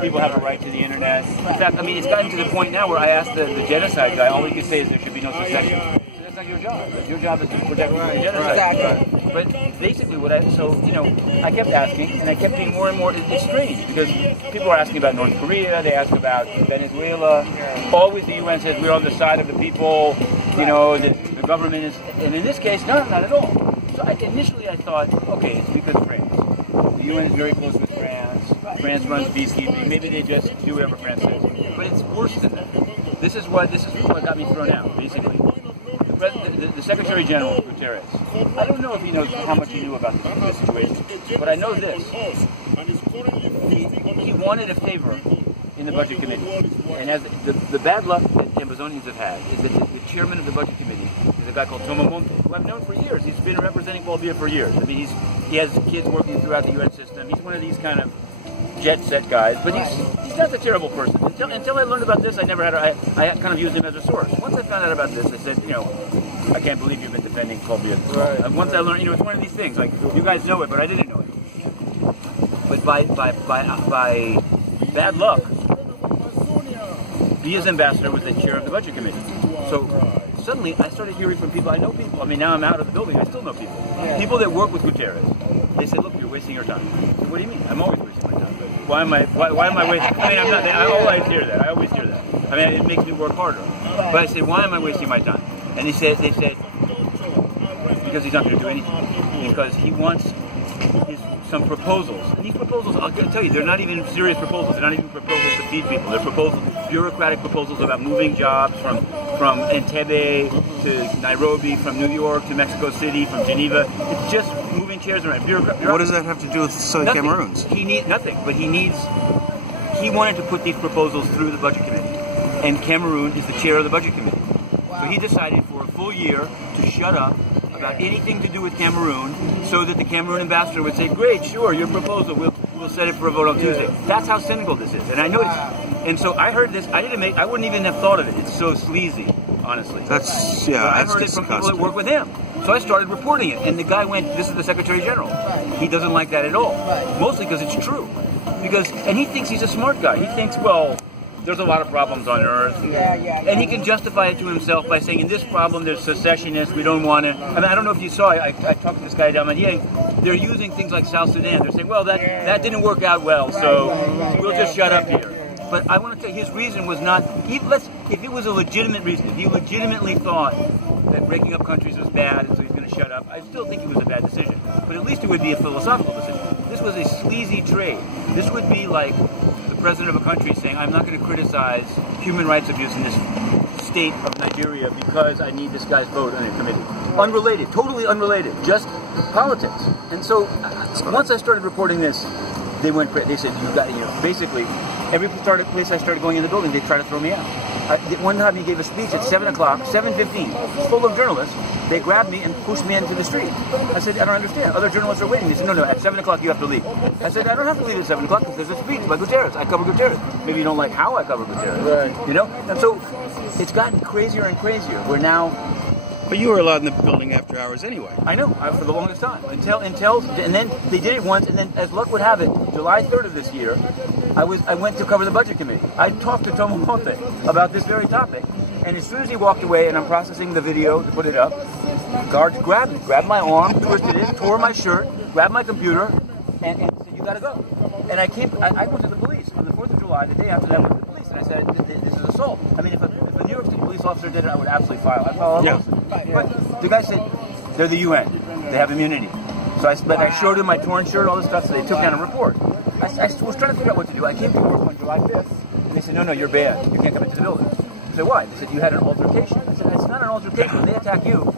people have a right to the internet. In fact, I mean, it's gotten to the point now where I asked the genocide guy, all he could say is there should be no secession. So that's not your job. Your job is to protect from genocide. Exactly. But basically I kept asking, and I kept being more and more, it's strange, because people are asking about North Korea, they ask about Venezuela. Always the UN says we're on the side of the people, the government is, and in this case, no, not at all. So initially I thought, okay, it's because France. The UN is very close with France. France runs peacekeeping. Maybe they just do whatever France says. But it's worse than that. This is what got me thrown out, basically. The Secretary General, Guterres, I don't know if he knows how much he knew about this situation, but I know this. He wanted a favor in the Budget Committee. And as the bad luck that Ambazonians have had is that the chairman of the Budget Committee is a guy called who I've known for years. He's been representing Biya for years. I mean, he has kids working throughout the UN system. He's one of these kind of jet set guys, but he's not a terrible person. Until I learned about this, I kind of used him as a source. Once I found out about this, I said, I can't believe you've been defending Biya. Right. And once I learned, it's one of these things, like, you guys know it, but I didn't know it. But by bad luck, Biya's ambassador was the chair of the Budget Committee. So suddenly I started hearing from people, I know people, I mean, now I'm out of the building, I still know people. Yeah. People that work with Guterres, they say, look, you're wasting your time. So what do you mean? I'm always wasting my time. But why am I wasting? I mean, I'm not, I always hear that. I always hear that. I mean, it makes me work harder. But I said, why am I wasting my time? And they said, because he's not going to do anything. Because he wants some proposals. And these proposals, I'll tell you, they're not even serious proposals. They're not even proposals to feed people. They're bureaucratic proposals about moving jobs from Entebbe to Nairobi, from New York to Mexico City, from Geneva. It's just moving chairs around. What does that have to do with Cameroons? He needs nothing, but he wanted to put these proposals through the Budget Committee. And Cameroon is the chair of the Budget Committee. Wow. So he decided for a full year to shut up about anything to do with Cameroon, so that the Cameroon ambassador would say, great, sure, your proposal, we'll set it for a vote on Tuesday. That's how cynical this is. And I know and so I heard this, I wouldn't even have thought of it. It's so sleazy, honestly. I heard it from people that work with him. So I started reporting it, and the guy went, this is the Secretary General. He doesn't like that at all. Mostly because it's true. And he thinks he's a smart guy. He thinks, well, there's a lot of problems on Earth. And he can justify it to himself by saying, in this problem, there's secessionists, we don't want to. I mean, I don't know if you saw, I talked to this guy down there. They're using things like South Sudan. They're saying, well, that didn't work out well, so we'll just shut up here. But I want to tell you, his reason was not, if it was a legitimate reason, if he legitimately thought that breaking up countries was bad and so he's going to shut up, I still think it was a bad decision. But at least it would be a philosophical decision. This was a sleazy trade. This would be like the president of a country saying, I'm not going to criticize human rights abuse in this state of Nigeria because I need this guy's vote on a committee. Unrelated, totally unrelated, just politics. And so once I started reporting this, they said, basically, every place I started going in the building, they tried to throw me out. One time he gave a speech at 7 o'clock, 7:15, full of journalists. They grabbed me and pushed me into the street. I said, I don't understand. Other journalists are waiting. They said, no, at 7 o'clock you have to leave. I said, I don't have to leave at 7 o'clock because there's a speech by Guterres. I cover Guterres. Maybe you don't like how I cover Guterres. Right. And so it's gotten crazier and crazier. We're now... But you were allowed in the building after hours anyway. I know, for the longest time. Until, and then they did it once, and then as luck would have it, July 3rd of this year, I went to cover the Budget Committee. I talked to Monte about this very topic, and as soon as he walked away and I'm processing the video to put it up, guards grabbed my arm, twisted it, tore my shirt, grabbed my computer, and said, you gotta go. And I went to the police on the 4th of July, the day after that I went to the police, and I said, this is assault. I mean, if a New York City police officer did it, I would absolutely file. I'd file a lawsuit. But the guy said, they're the UN. They have immunity. So I showed him my torn shirt, all this stuff, so they took down a report. I was trying to figure out what to do. I came to work on July 5th, and they said, no, you're banned. You can't come into the building. I said, why? They said, you had an altercation. I said, it's not an altercation. When they attack you,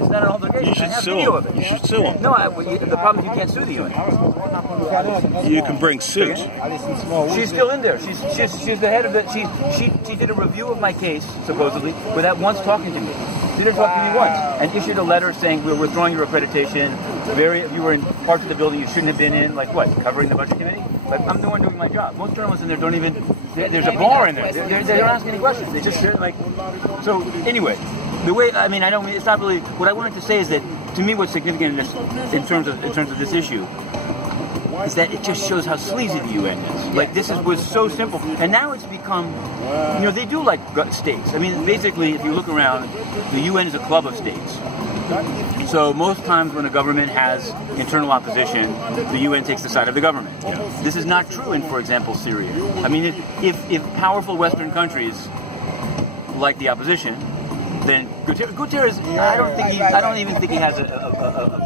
it's not an altercation. You should I have sue video them. of it. You should sue them. No, the problem is you can't sue the UN. You can bring suit. She's still in there. She's the head of the... She did a review of my case, supposedly, without once talking to me. Didn't talk to me once, and issued a letter saying we're withdrawing your accreditation. You were in parts of the building you shouldn't have been in, like what, covering the Budget Committee? Like, I'm the one doing my job. Most journalists in there don't even. There's a bar in there. They don't ask any questions. They just like. So anyway, the way I don't. It's not really. What I wanted to say is that to me, what's significant in terms of this issue is that it just shows how sleazy the UN is. Like, was so simple. And now it's become, they do like states. I mean, basically, if you look around, the UN is a club of states. So most times when a government has internal opposition, the UN takes the side of the government. This is not true in, for example, Syria. I mean, if powerful Western countries like the opposition, then Guterres, I don't even think he has a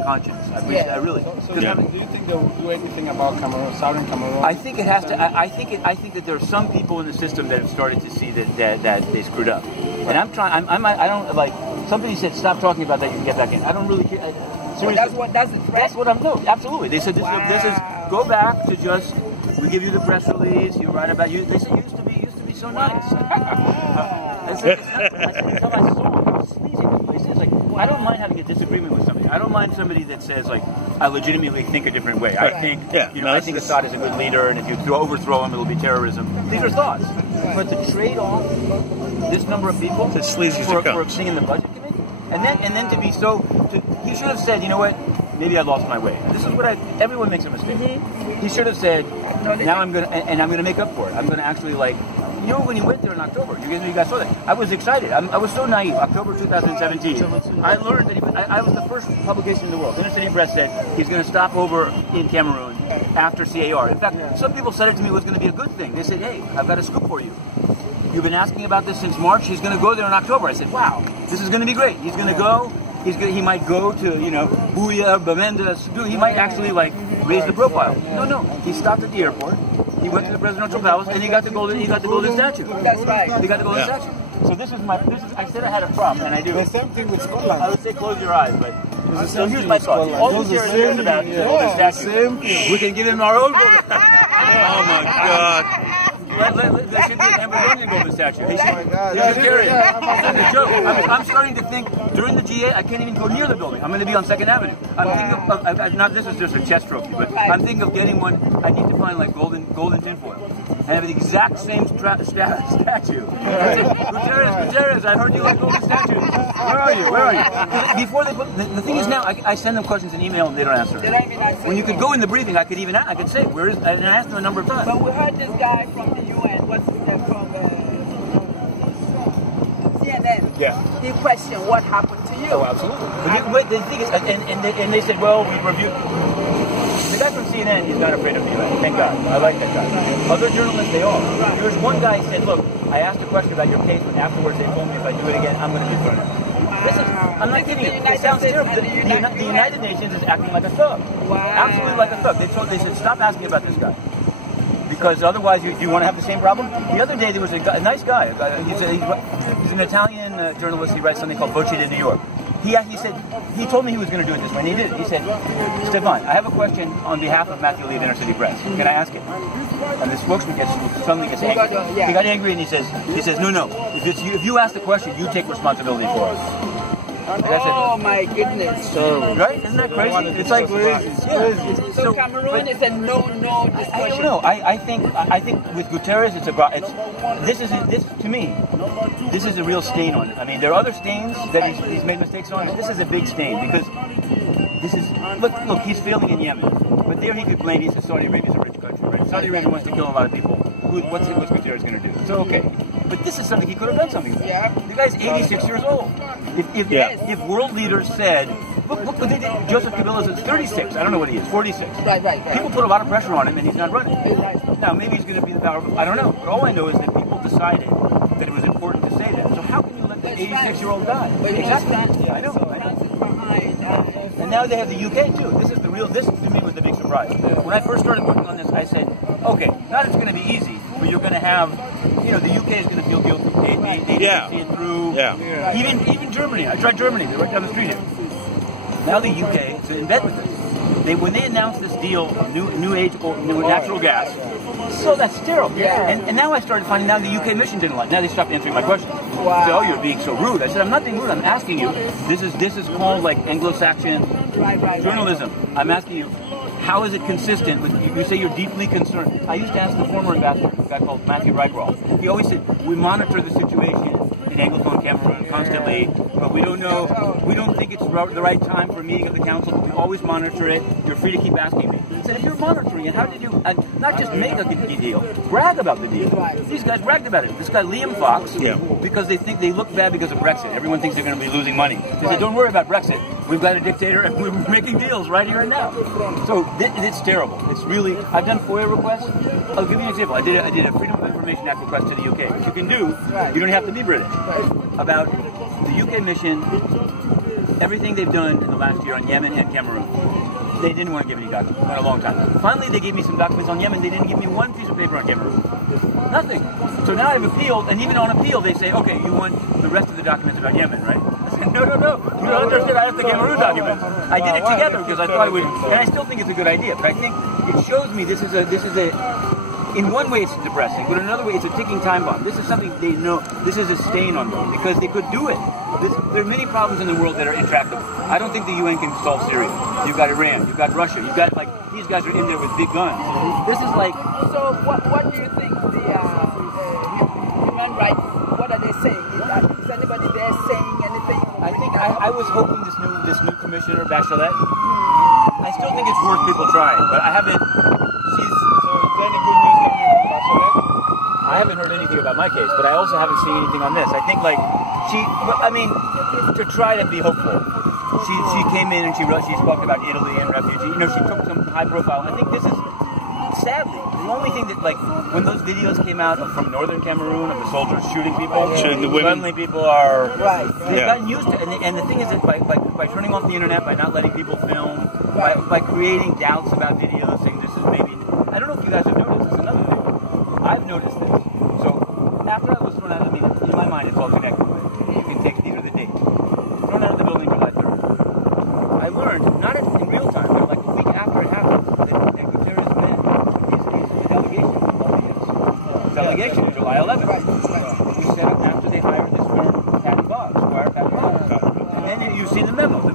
conscience. I really. So do you think they'll do anything about Cameroon, Southern Cameroon? I think it has to. I think that there are some people in the system that have started to see that they screwed up. And I'm trying. I don't like. Somebody said stop talking about that. You can get back in. I don't really care. Seriously, that's the threat. That's what I'm. No, absolutely. They said this is go back to just. We give you the press release. You write about you. They said used to be so nice. I said tell my soul. It's like, I don't mind having a disagreement with somebody. I don't mind somebody that says, like, I legitimately think a different way. I think, I think Assad is a good leader, and if you overthrow him, it'll be terrorism. These are thoughts. But to trade off this number of people for singing the budget committee, and then to be so, he should have said, you know what, maybe I lost my way. This is what everyone makes a mistake. He should have said, now I'm gonna make up for it. I'm gonna actually, like, when he went there in October, you guys saw that. I was excited. I was so naive. October 2017. I learned that I was the first publication in the world. Inner City Press said he's going to stop over in Cameroon after CAR. In fact, some people said it to me was going to be a good thing. They said, hey, I've got a scoop for you. You've been asking about this since March. He's going to go there in October. I said, wow, this is going to be great. He's going to go. He might go to, Biya, Bamenda. He might actually, like, raise the profile. No. He stopped at the airport. He went to the presidential palace and he got the golden statue. That's right. He got the golden statue. So I said I had a prop, and I do. The same thing with Scotland. I would say close your eyes, but so here's my thought. All Guterres cares about is the golden statue. We can give him our own golden Oh my God. There should be an Ambazonian golden statue. He should carry it. It's a joke. I'm starting to think during the GA, I can't even go near the building. I'm going to be on 2nd Avenue. I'm thinking of not. This is just a chest trophy, but I'm thinking of getting one. I need to find like golden tinfoil and have the exact same statue. Guterres, I heard you like golden statues. Where are you? Before they put the thing is now, I send them questions in email and they don't answer. When you could go in the briefing, I could say where is, and I asked them a number of times. But we heard this guy from the UN, what's his name, from CNN. Yeah. He questioned what happened to you. Oh, absolutely. But the thing is, and they said, well, we reviewed. The guy from CNN is not afraid of the UN. Thank God. I like that guy. Other journalists, they are. There was one guy who said, look, I asked a question about your case, but afterwards they told me if I do it again, I'm going to be thrown out. I'm not kidding you. It sounds terrible. The United Nations is acting like a thug. Wow. Absolutely like a thug. They said, stop asking about this guy. Because otherwise, you want to have the same problem. The other day, there was a nice guy. He's an Italian journalist. He writes something called Voce di New York. He told me he was going to do it this way, and he did. He said, Stefan, I have a question on behalf of Matthew Lee of Inner City Press. Can I ask it? And the spokesman suddenly gets angry. He got angry, and he says, no. If you ask the question, you take responsibility for it. Like I said, oh my goodness! So, right? Isn't that crazy? It's like crazy. So Cameroon is a no discussion. I don't know. I think with Guterres, to me, this is a real stain on it. I mean, there are other stains that he's made mistakes on, but this is a big stain because this is look. He's failing in Yemen, but there he could blame. He says Saudi Arabia is a rich country, right? Saudi Arabia wants to kill a lot of people. What's Guterres going to do? So okay. But this is something he could have done something with. Yeah. The guy's 86 years old. If world leaders said, look what they did. Joseph Kabila is 36. I don't know what he is, 46. Right. People put a lot of pressure on him, and he's not running. Right. Now, maybe he's going to be the power. I don't know. But all I know is that people decided that it was important to say that. So how can you let the 86-year-old die? Exactly. I know. And now they have the UK too. This to me was the big surprise. When I first started working on this, I said, okay, not it's going to be easy, but you're going to have, the UK is going to feel guilty. They didn't see it through. Yeah. Even Germany. I tried Germany. They're right down the street here. Now the UK is in bed with this. When they announced this deal of new natural gas, so that's terrible. Yeah. And now I started finding out the UK mission didn't like. Now they stopped answering my questions. Wow. They said, oh, you're being so rude. I said, I'm not being rude. I'm asking you. This is called like Anglo-Saxon journalism. I'm asking you, how is it consistent with, you say you're deeply concerned. I used to ask the former ambassador, a guy called Matthew Reichwald. He always said, we monitor the situation in Anglophone Cameroon constantly, but we don't know, we don't think it's the right time for a meeting of the council, but we always monitor it. You're free to keep asking me. I said, if you're monitoring it, how did you not just make a deal, brag about the deal? These guys bragged about it. This guy Liam Fox, because they think they look bad because of Brexit. Everyone thinks they're going to be losing money. They said, don't worry about Brexit. We've got a dictator and we're making deals right here and now. So it's terrible. It's really, I've done FOIA requests. I'll give you an example. I did a Freedom of Information Act request to the UK, which you can do. You don't have to be British. About the UK mission, everything they've done in the last year on Yemen and Cameroon. They didn't want to give any documents for a long time. Finally, they gave me some documents on Yemen. They didn't give me one piece of paper on Cameroon. Nothing. So now I've appealed, and even on appeal, they say, okay, you want the rest of the documents about Yemen, right? I said, no. You don't understand. I have the Cameroon documents. I did it together because I thought it would, and I still think it's a good idea. But I think it shows me this is a. In one way, it's depressing, but in another way, it's a ticking time bomb. This is something they know. This is a stain on them because they could do it. There are many problems in the world that are intractable. I don't think the UN can solve Syria. You've got Iran. You've got Russia. You've got these guys are in there with big guns. This is like. So what do you think the human rights? What are they saying? Is anybody there saying anything? I think I was hoping this new commissioner Bachelet. I still think it's worth people trying, but I haven't. Any good news coming from Bachelet? I haven't heard anything about my case, but I also haven't seen anything on this. I think to try to be hopeful. She came in and she spoke about Italy and refugee. She took some high profile. I think this is sadly the only thing that when those videos came out from northern Cameroon of the soldiers shooting people, suddenly people are they've gotten used to it. And the thing is that by turning off the internet, by not letting people film, by creating doubts about videos, saying this is maybe. I don't know if you guys have noticed. It's another thing. I've noticed this. So after I was thrown out of the meeting, in my mind it's all connected. You can take these are the dates. Thrown out of the building July 3rd. I learned, not in real time, but like a week after it happened, that Guterres met his delegation July 11th. We set up after they hired this firm, Pat Boggs, and then you see the memo. The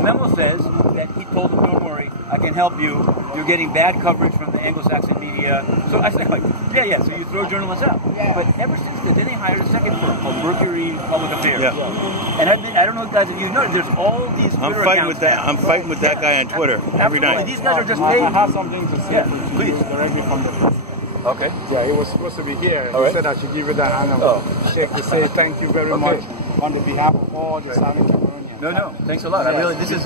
memo says that he told them, don't worry, I can help you. You're getting bad coverage from the Anglo-Saxon media. So I said, so you throw journalists out. But ever since then they hired a second firm called Mercury Public Affairs. And I don't know if guys, if you've noticed, there's all these Twitter accounts. I'm fighting with that guy on Twitter every night. These guys are just paid. I have something to say please. directly from the press. Okay. Yeah, he was supposed to be here. All He said I should give you that hand of shake to say thank you very much on the behalf of all the Southern Cameroonians. No, thanks a lot. I really, this is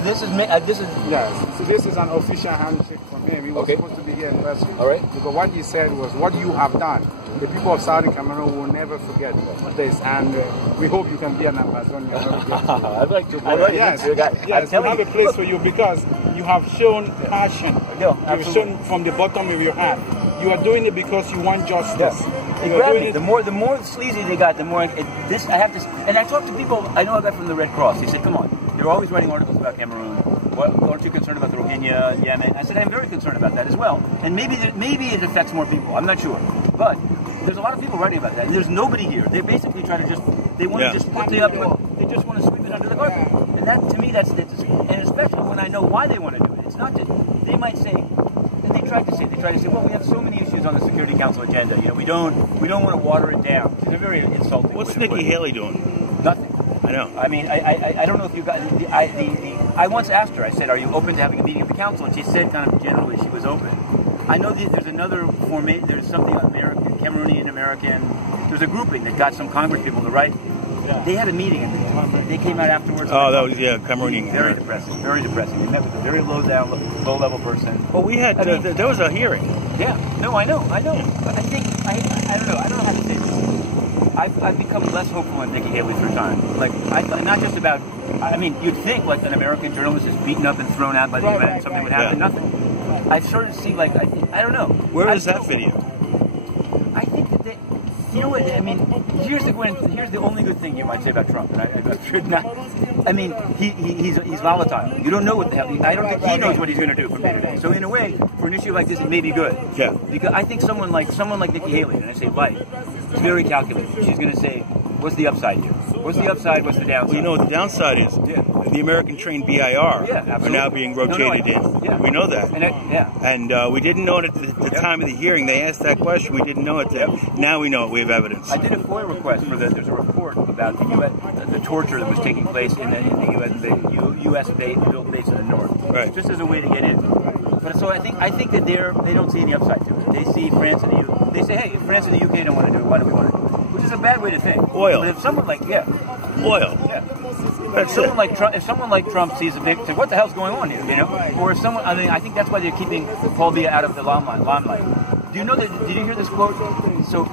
Yes, so this is an official handshake from him. He was supposed to be here in person. All right. Because what he said was, what you have done, the people of Southern Cameroon will never forget this, and we hope you can be an Ambazonia. I'd like to. Yes, we have a place for you because you have shown passion. You've shown from the bottom of your heart. You are doing it because you want justice. It grabbed me. The more sleazy they got, the more I have to. And I talked to people I know I got from the Red Cross. They said, "Come on, you're always writing articles about Cameroon. Aren't you concerned about the Rohingya, Yemen?" I said, "I'm very concerned about that as well. And maybe it affects more people. I'm not sure, but there's a lot of people writing about that. And there's nobody here. They basically try to they want to just they just want to sweep it under the carpet. And that to me that's and especially when I know why they want to do it. It's not that they might say." They try to say, well, we have so many issues on the Security Council agenda. We don't want to water it down. They're very insulting. What's Nikki Haley doing? Nothing. I know. I mean, I don't know if you got I once asked her. I said, "Are you open to having a meeting of the council?" And she said, kind of generally, she was open. I know that there's another formation. There's something American, Cameroonian American. There's a grouping that got some Congress people to write. They had a meeting and they came out afterwards. Oh, that was Cameroonian. Very depressing. Very depressing. They met with a very low-level person. Well, we had there was a hearing. Yeah. No, I know. But I think I don't know. I don't know how to say this. I've become less hopeful on Nikki Haley through time. Not just about. I mean, you'd think an American journalist is beaten up and thrown out by the UN, something would happen. Nothing. I've started to see I don't know. Where is that video? I think that you know what? I mean, here's the only good thing you might say about Trump, and I should not. I mean, he's volatile. You don't know what the hell. I don't think he knows what he's going to do from day to day. So in a way, for an issue like this, it may be good. Yeah. Because I think someone like Nikki Haley, and I say is very calculated. She's going to say, what's the upside here? What's the upside? What's the downside? Well, you know what the downside is? Yeah. the American-trained BIR are now being rotated in. Yeah. We know that. And we didn't know it at the time of the hearing. They asked that question. We didn't know it then. Now we know it. We have evidence. I did a FOIA request for there's a report about the torture that was taking place in the U.S. built base in the north. Right. Just as a way to get in. But so I think that they don't see any upside to it. They see France and the UK. They say, hey, if France and the UK don't want to do it, why do we want to do it? Which is a bad way to think. Oil. But if someone like oil. If someone like Trump sees a big, says, what the hell's going on here? You know, or if someone, I mean, I think that's why they're keeping Paul Biya out of the limelight. Do you know that? Did you hear this quote? So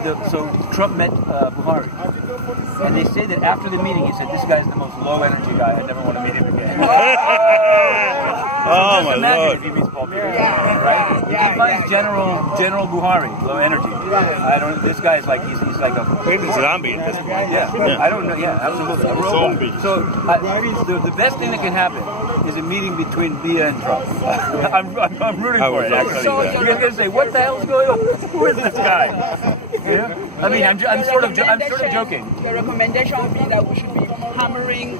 Trump met Buhari, and they say that after the meeting, he said, "This guy's the most low energy guy. I never want to meet him again." Oh my Lord! If he meets Paul Biya, right? If he finds General Buhari low energy, I don't. This guy's like he's like a zombie at this point. Yeah. I don't know. Yeah, absolutely. A zombie. So the best thing that can happen is a meeting between Biya and Trump. I'm rooting for it. Actually, you're going to say, "What the hell's going on? Who is this guy?" Yeah. I mean, I'm sort of joking. Your recommendation would be that we should be hammering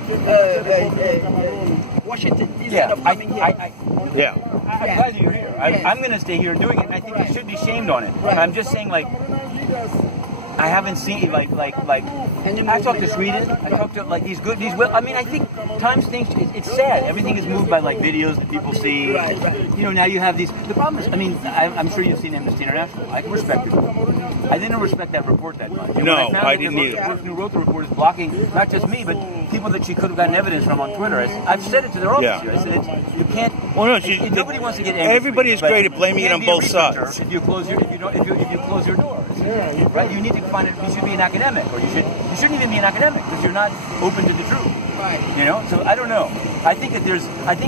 Washington instead of coming here. I'm glad you're here. I'm going to stay here doing it, and I think you should be shamed on it. I'm just saying, like, I haven't seen I talked to Sweden. I talked to these. I mean, I think times things. It's sad. Everything is moved by videos that people see. You know, now you have these. The problem is, I mean, I'm sure you've seen Amnesty International. I can respect it. I didn't respect that report that much. No, I didn't either. The person who wrote the report is blocking not just me, but people that she could have gotten evidence from on Twitter. I've said it to their office here. I said you can't. Well, no, nobody wants to get angry. Everybody is great at blaming it on both sides. If you close your door, right? You need to find it. You should be an academic, or you shouldn't even be an academic because you're not open to the truth. Right. You know. So I don't know. I think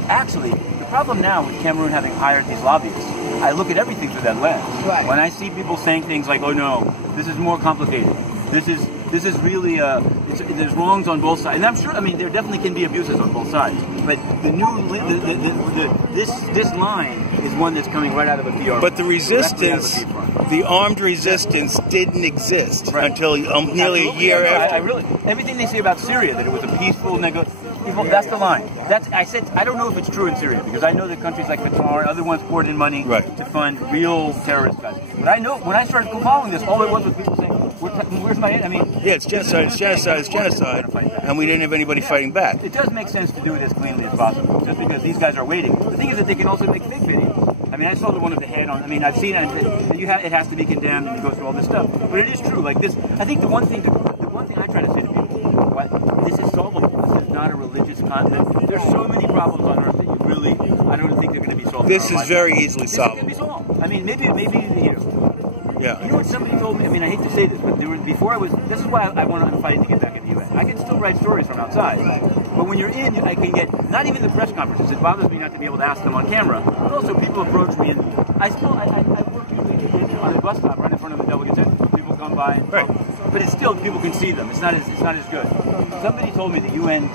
actually the problem now with Cameroon having hired these lobbyists, I look at everything through that lens. Right. When I see people saying things like, "Oh no, this is more complicated. This is really there's wrongs on both sides," and I'm sure. I mean, there definitely can be abuses on both sides. But this line is one that's coming right out of a PR. But the resistance, the armed resistance, didn't exist until nearly a year after. Everything they say about Syria, that it was a peaceful that's the line. I don't know if it's true in Syria because I know that countries like Qatar and other ones poured in money to fund real terrorist guys. But I know when I started following this, all it was people saying, "Where's my?" I mean, it's genocide. It's genocide. It's genocide. And we didn't have anybody fighting back. It does make sense to do it as cleanly as possible, just because these guys are waiting. The thing is that they can also make fake videos. I mean, I saw the one of the head on. I mean, I've seen it. It has to be condemned, and it goes through all this stuff. But it is true. Like this, I think the one thing I try to say to people, this is solvable. This is not a religious concept. There's so many problems on earth that I don't think they're going to be solved. This is very easily solvable. This can be solved. I mean, maybe you know. Yeah. You know what somebody told me? I mean, I hate to say this, but this is why I want to fight to get back in the U.S. I can still write stories from outside, but when you're in, I can get, not even the press conferences, it bothers me not to be able to ask them on camera, but also people approach me, and I work usually on a bus stop right in front of the Delegate Center. People come by, but it's still, people can see them. It's not as good. Somebody told me the UN,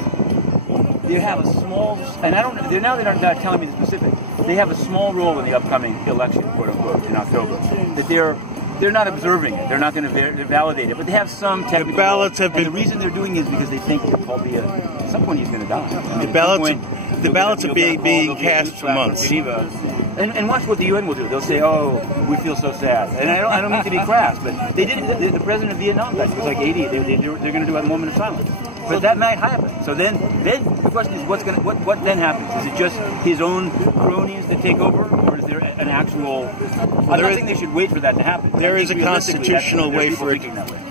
they have a small, and I don't know, they're not telling me the specific, they have a small role in the upcoming election, quote unquote, in October, that they're not observing it. They're not going to validate it, but they have some technical. The ballots have been. And the reason they're doing it is because they think Paul Biya, at some point he's going to die. I mean, the ballots are being cast for months. And watch what the UN will do. They'll say, "Oh, we feel so sad." And I don't mean to be crass, but they did. The president of Vietnam died. He was like 80. They're going to do a moment of silence. But that might happen. So then the question is, what then happens? Is it just his own cronies that take over, or is there an actual? I'm not saying they should wait for that to happen. There is a constitutional way for it.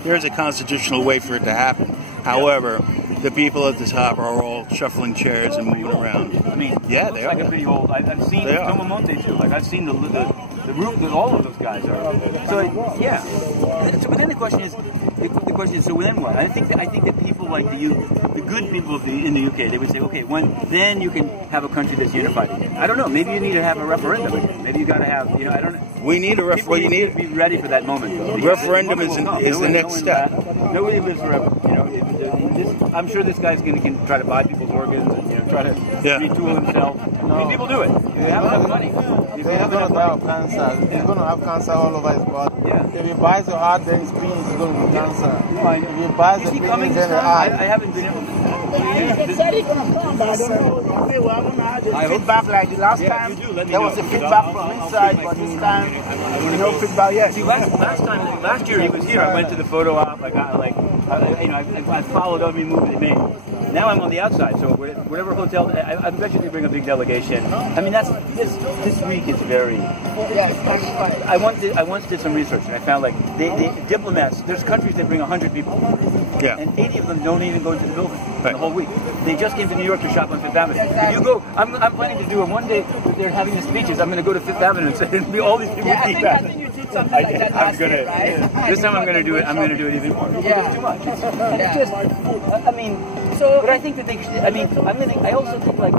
There is a constitutional way for it to happen. However, the people at the top are all shuffling chairs and moving around. I mean, yeah, they are. Like a pretty old. I've seen Tomamonte too. Like I've seen the room that all of those guys are. So yeah. But then the question is. So then what? I think that people like the good people in the UK, they would say, okay, then you can have a country that's unified again. I don't know. Maybe you need to have a referendum again. Maybe you got to have, I don't know. We need a referendum. You need to be ready for that moment. Though. Referendum is the next step. Nobody lives forever. I'm sure this guy's going to try to buy people's organs and try to retool himself. I mean, people do it. If you have enough money. He's going to die of cancer. He's going to have cancer all over his body. Yeah. If he buys your heart, then his penis is going to be cancer. If he buys the penis, then the eye. I haven't been able to. Feedback like the last time. There was a feedback from inside, but this time, no feedback yet. See, last year he was here. I went to the photo op. I got I followed every move they made. Now I'm on the outside, so whatever hotel, I bet you they bring a big delegation. I mean, this week is very. I once did some research, and I found like they diplomats. There's countries that bring 100 people, and 80 of them don't even go into the building the whole week. They just came to New York to shop on Fifth Avenue. If you go, I'm planning to do it one day. They're having the speeches. I'm going to go to Fifth Avenue and say it'll be all these people. I think you did something like that last year, right? This time I'm going to do it. I'm going to do it even more. Yeah. It's too much. It's just. I mean. But I think that they. I also think like.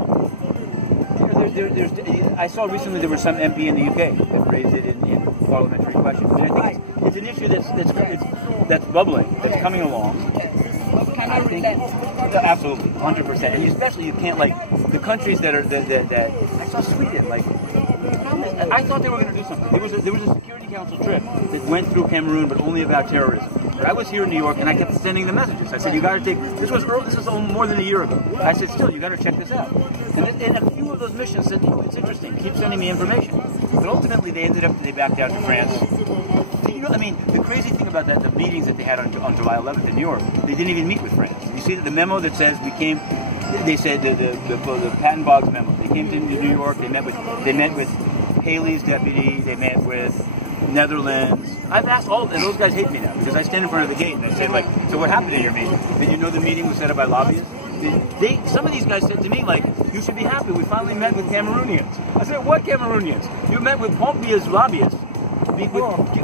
I saw recently there was some MP in the UK that raised it in parliamentary questions. And I think it's an issue that's bubbling, that's coming along. I think absolutely, 100%. And especially you can't like the countries that are that I saw Sweden like. I thought they were going to do something. There was a Security Council trip that went through Cameroon, but only about terrorism. But I was here in New York, and I kept sending the messages. I said, "You got to take this was more than a year ago." I said, "Still, you got to check this out." And a few of those missions said, "Oh, it's interesting. Keep sending me information." But ultimately, they backed out to France. You know, I mean, the crazy thing about that, the meetings that they had on July 11th in New York, they didn't even meet with France. You see the memo that says we came. They said the Patton Boggs memo. They came to New York. They met with Haley's deputy. They met with Netherlands. I've asked and those guys hate me now because I stand in front of the gate and I say like, so what happened at your meeting? Did you know the meeting was set up by lobbyists? Some of these guys said to me like, you should be happy. We finally met with Cameroonians. I said, what Cameroonians? You met with Biya's lobbyists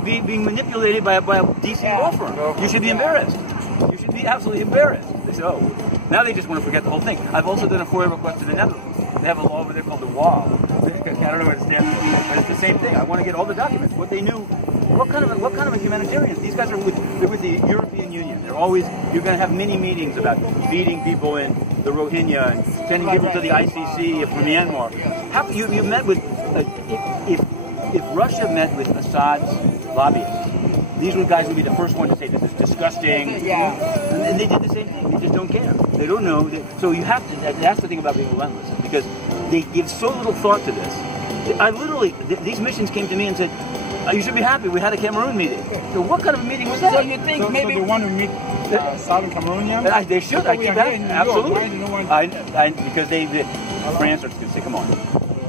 being manipulated by a DC law firm. You should be embarrassed. You should be absolutely embarrassed. They said, oh, now they just want to forget the whole thing. I've also done a FOIA request to the Netherlands. They have a law over there called the WAL. I don't know what it stands for, but it's the same thing. I want to get all the documents, what they knew, what kind of a humanitarians. These guys they're with the European Union. You're going to have many meetings about feeding people in the Rohingya and sending people to the ICC from Myanmar. You met with if Russia met with Assad's lobbyists. These were guys who would be the first one to say this is disgusting. Yeah. And they did the same thing. They just don't care. They don't know. So you have to. That's the thing about being relentless, because they give so little thought to this. These missions came to me and said, "You should be happy. We had a Cameroon meeting." So what kind of a meeting was that? So you think maybe they want to meet Southern Cameroonians? They should. I keep asking. Absolutely. Because France are going to say, "Come on."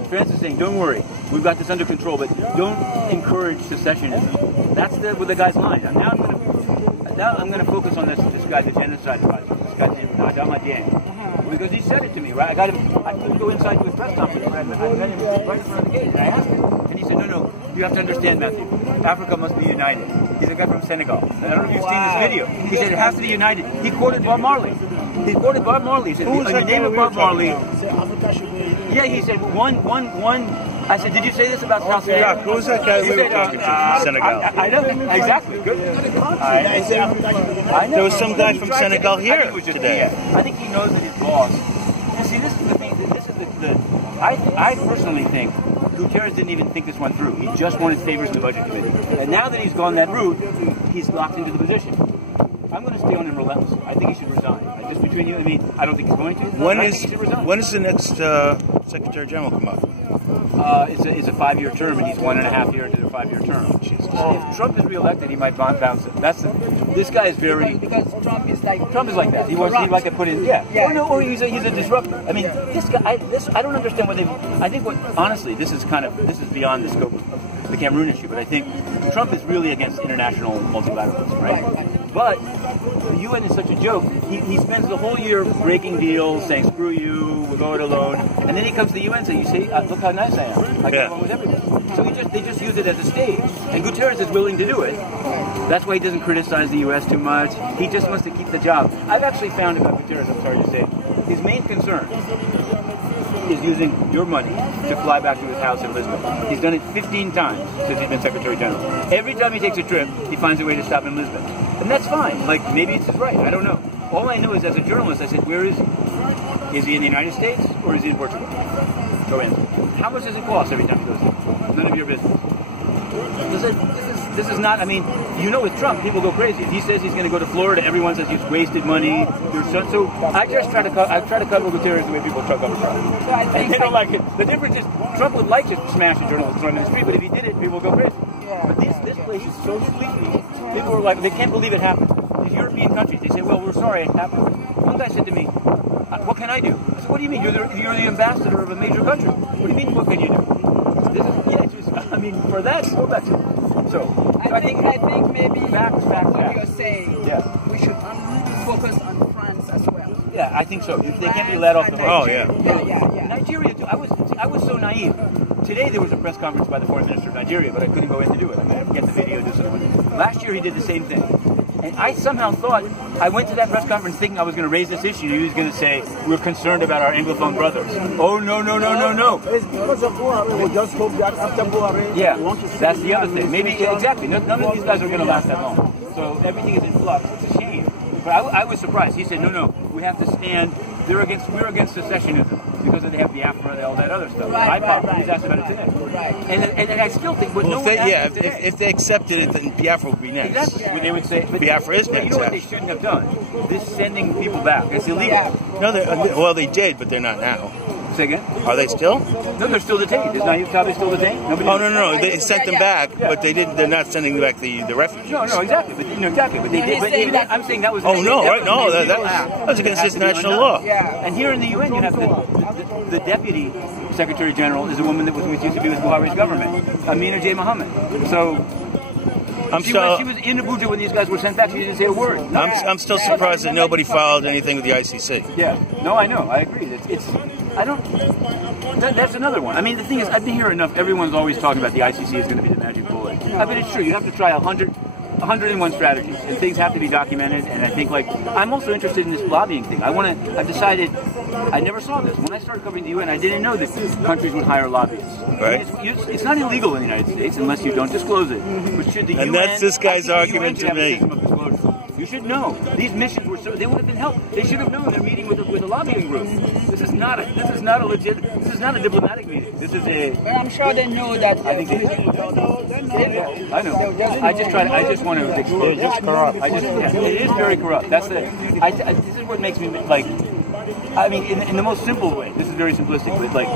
France is saying, don't worry, we've got this under control, but don't encourage secessionism. That's where the guy's line. And now I'm going to focus on this guy, the genocide project. This guy's name is Ambazonia. Because he said it to me, right? I couldn't go inside to his press conference, but I met him right in front of the gate, and I asked him. And he said, no, you have to understand, Matthew, Africa must be united. He's a guy from Senegal. And I don't know if you've seen this video. He said it has to be united. He quoted Bob Marley. He said, in the name of Bob Marley. Yeah, he said, one. I said, did you say this about South Sudan? Yeah, who's that guy we were talking to? Senegal. I know, exactly. Good. I know. There was some guy from Senegal here today. I think he knows that his boss. And see, this is the thing. This is I personally think Guterres didn't even think this one through. He just wanted favors in the budget committee. And now that he's gone that route, he's locked into the position. I'm going to stay on him relentless. I think he should resign. Just between you and me, I don't think he's going to. When is the next Secretary General come up? It's a 5-year term, and he's 1.5 years into the 5-year term. Jesus. If Trump is reelected, he might bounce it. This guy is very because Trump is like that. He like to put in or he's a disruptor. I mean, this guy. I don't understand what they. I think honestly, this is beyond the scope of the Cameroon issue. But I think Trump is really against international multilateralism, right? But the UN is such a joke. He spends the whole year breaking deals, saying screw you, we'll go it alone, and then he comes to the UN and says, you see, look how nice I am. I get along with everybody. So they just use it as a stage. And Guterres is willing to do it. That's why he doesn't criticize the US too much. He just wants to keep the job. I've actually found about Guterres, I'm sorry to say, his main concern is using your money to fly back to his house in Lisbon. He's done it 15 times since he's been Secretary General. Every time he takes a trip, he finds a way to stop in Lisbon. And that's fine. Like, maybe it's his right. I don't know. All I know is, as a journalist, I said, where is he? Is he in the United States or is he in Portugal? Go in. How much does it cost every time he goes there? None of your business. This this is not. I mean, you know, with Trump, people go crazy. If he says he's going to go to Florida, everyone says he's wasted money. So I just try to cover Guterres the way people cover Trump. So I And think they don't like it. The difference is Trump would like to smash a journalist on the street, but if he did it, people would go crazy. Yeah. But this place is so sleepy. People are like, they can't believe it happened. These European countries, they say, well, we're sorry it happened. One guy said to me, what can I do? I said, what do you mean? You're the ambassador of a major country. What do you mean, what can you do? I mean, for that, go back to it. So I think maybe facts. what you're saying, we should focus on France as well. Yeah, I think so. They can't be let off the hook. Oh, yeah. Yeah. Nigeria, too. I was so naive. Today there was a press conference by the foreign minister of Nigeria, but I couldn't go in to do it. I'm going to get the video. Last year he did the same thing. And I somehow thought, I went to that press conference thinking I was going to raise this issue. He was going to say, we're concerned about our Anglophone brothers. Oh, no. Yeah, that's the other thing. Maybe, exactly. None of these guys are going to last that long. So everything is in flux. It's a shame. But I was surprised. He said, no, we have to stand. We're against secessionism because they have Biafra and all that other stuff. He's asked about it today. And I still think, but if they accepted it, then Biafra would be next. Exactly. They would say, but Biafra is next. You know what they shouldn't have done? This sending people back. It's illegal. No, they did, but they're not now. Say again? Are they still? No, they're still detained. Is Nayib Tabe still detained? No. They sent them back, but they didn't. They're not sending back the refugees. No, exactly. But they did. But even I'm saying that was. Oh no, right? No, that's against international law. Yeah. And here in the UN, you have the deputy secretary general is a woman that was used to be with Buhari's government, Amina J. Mohammed. So. She was in Abuja when these guys were sent back. She didn't say a word. I'm still surprised that nobody filed anything with the ICC. Yeah. No, I know. I agree. That's another one. I mean, the thing is, I've been here enough. Everyone's always talking about the ICC is going to be the magic bullet. I mean, it's true. You have to try 101 strategies, and things have to be documented. And I think, I'm also interested in this lobbying thing. I've decided. I never saw this. When I started covering the UN, I didn't know that countries would hire lobbyists. Right. I mean, it's not illegal in the United States unless you don't disclose it. But should the UN... And that's this guy's argument to me. You should know. These missions they would have been helped. They should have known they're meeting with a lobbying group. This is not a diplomatic meeting. This is a... But I'm sure they know that... I think they do. I know. I just want to explore. They're just corrupt. It is very corrupt. This is what makes me I mean, in the most simple way. This is very simplistic, but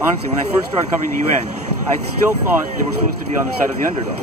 honestly, when I first started covering the UN, I still thought they were supposed to be on the side of the underdog.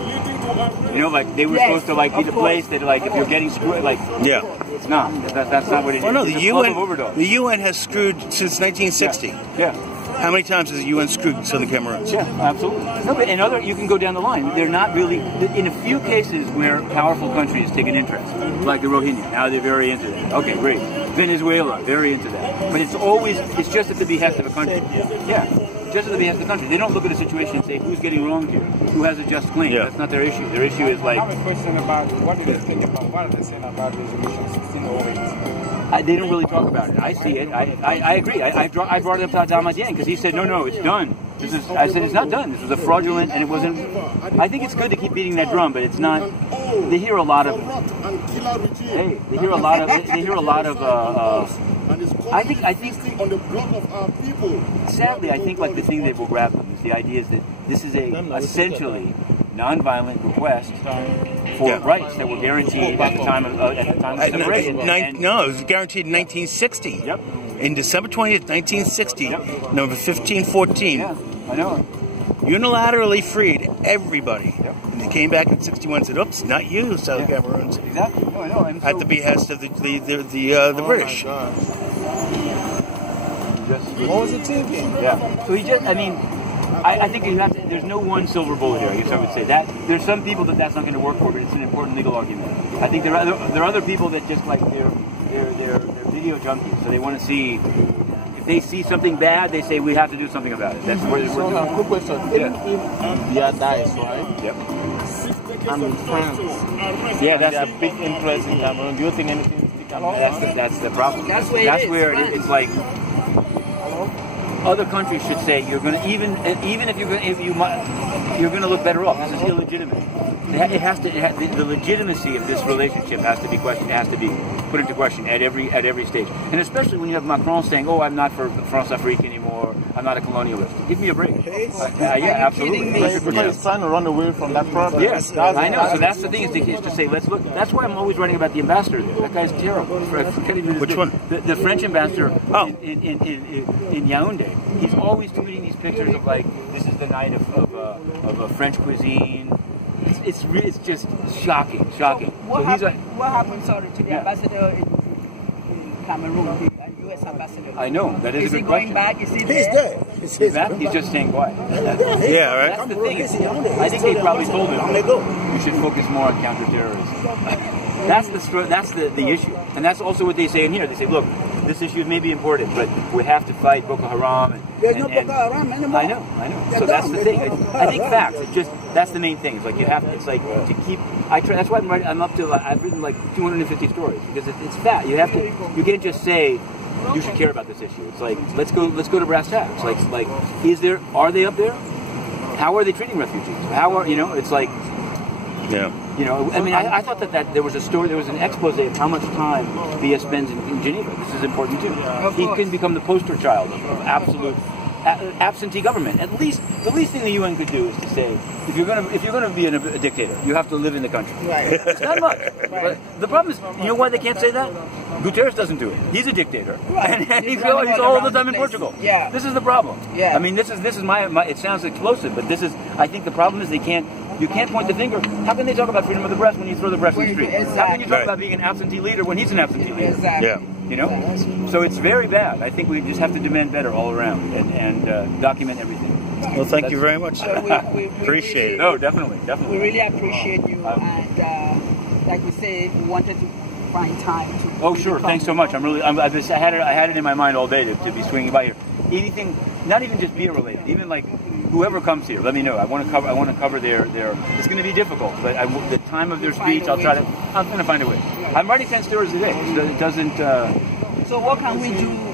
You know, they were supposed to be the place that if you're getting screwed, it's not. That's not what it is. Well, no, the UN has screwed since 1960. Yeah. How many times has the UN screwed Southern Cameroons? Yeah, absolutely. No, but you can go down the line. They're not really, in a few cases where powerful countries take an interest, like the Rohingya, now they're very into that. Okay, great. Venezuela, very into that. But it's just at the behest of a country. Yeah, just at the behest of the country. They don't look at a situation and say, who's getting wronged here? Who has a just claim? Yeah. That's not their issue. Their issue is I have a question about what are they saying about resolution 1608? They don't really talk about it. I see it. I agree. I brought it up to Damadien because he said, no, it's done. I said, it's not done. This was a fraudulent, and it wasn't. I think it's good to keep beating that drum, but it's not. They hear a lot of. Hey, they hear a lot of. I think. Sadly, I think the thing that will grab them is the idea is that this is essentially nonviolent request for rights that were guaranteed at the time of separation. No, it was guaranteed in 1960. Yep. In December 20th, 1960, number 1514. Yeah, I know. Unilaterally freed everybody. Yep. And they came back in 61 and said, oops, not you, South Cameroons. Exactly. No, I know. At the behest of the British. What was he thinking? Yeah. So I think there's no one silver bullet here, I guess I would say. There's some people that's not going to work for, but it's an important legal argument. I think there are other people that just they're video junkies, so they want to see, if they see something bad, they say we have to do something about it. That's where we're doing. Quick question. Even if Biya dies, right? Yep. And France. Yeah, that's a big interest in Cameroon. Do you think anything will stick along? That's the problem. That's where it's like other countries should say you're going to even if you're going to look better off. This is illegitimate. the legitimacy of this relationship has to be questioned. Has to be put into question at every stage, and especially when you have Macron saying, "Oh, I'm not for France Afrique anymore. I'm not a colonialist." Give me a break. Yeah, absolutely. He's trying to run away from that problem. Yes, I know. So that's the thing is to say, let's look. That's why I'm always writing about the ambassador there. That guy's terrible. Which one? The French ambassador in Yaoundé. He's always tweeting these pictures of like, this is the night of a French cuisine. It's just shocking. What happened, to the ambassador in Cameroon, the U.S. ambassador? I know, that is a good question. Going back? Is he He's there. He's back? He's just staying quiet. Yeah, right? That's the thing. I think they probably told him, you should focus more on counterterrorism. That's the issue. And that's also what they say in here. They say, look, this issue may be important, but we have to fight Boko Haram. There's no Boko Haram anymore. I know. So that's the thing. I think facts. That's the main thing. It's like you have. It's like to keep. That's why I'm up to. I've written like 250 stories because it's fact. You have to. You can't just say you should care about this issue. It's like let's go to brass tacks. Like are they up there? How are they treating refugees? How are It's like. Yeah. I mean, I thought that there was a story, there was an expose of how much time Biya spends in Geneva. This is important too. He can become the poster child of absolute absentee government. At least the least thing the UN could do is to say, if you're gonna be a dictator, you have to live in the country. Right. It's not much. But the problem is, you know why they can't say that? Guterres doesn't do it. He's a dictator, and he's all the time in Portugal. Yeah. This is the problem. Yeah. I mean, this is my. It sounds explosive, but this is. I think the problem is they can't. You can't point the finger. How can they talk about freedom of the press when you throw the press in the street? Exactly. How can you talk about being an absentee leader when he's an absentee leader? Exactly. Yeah. So it's very bad. I think we just have to demand better all around and document everything. Well, thank you very much. We Appreciate it. No, definitely. We really appreciate you, and like we said, we wanted to find time to. Oh, sure. Thanks so much. I had it in my mind all day to be swinging by here. Anything, not even just beer related. Even like whoever comes here, let me know. I want to cover their. It's going to be difficult, but the time of their speech, I'm going to find a way. I'm writing 10 stories a day. So it doesn't. So what can we do?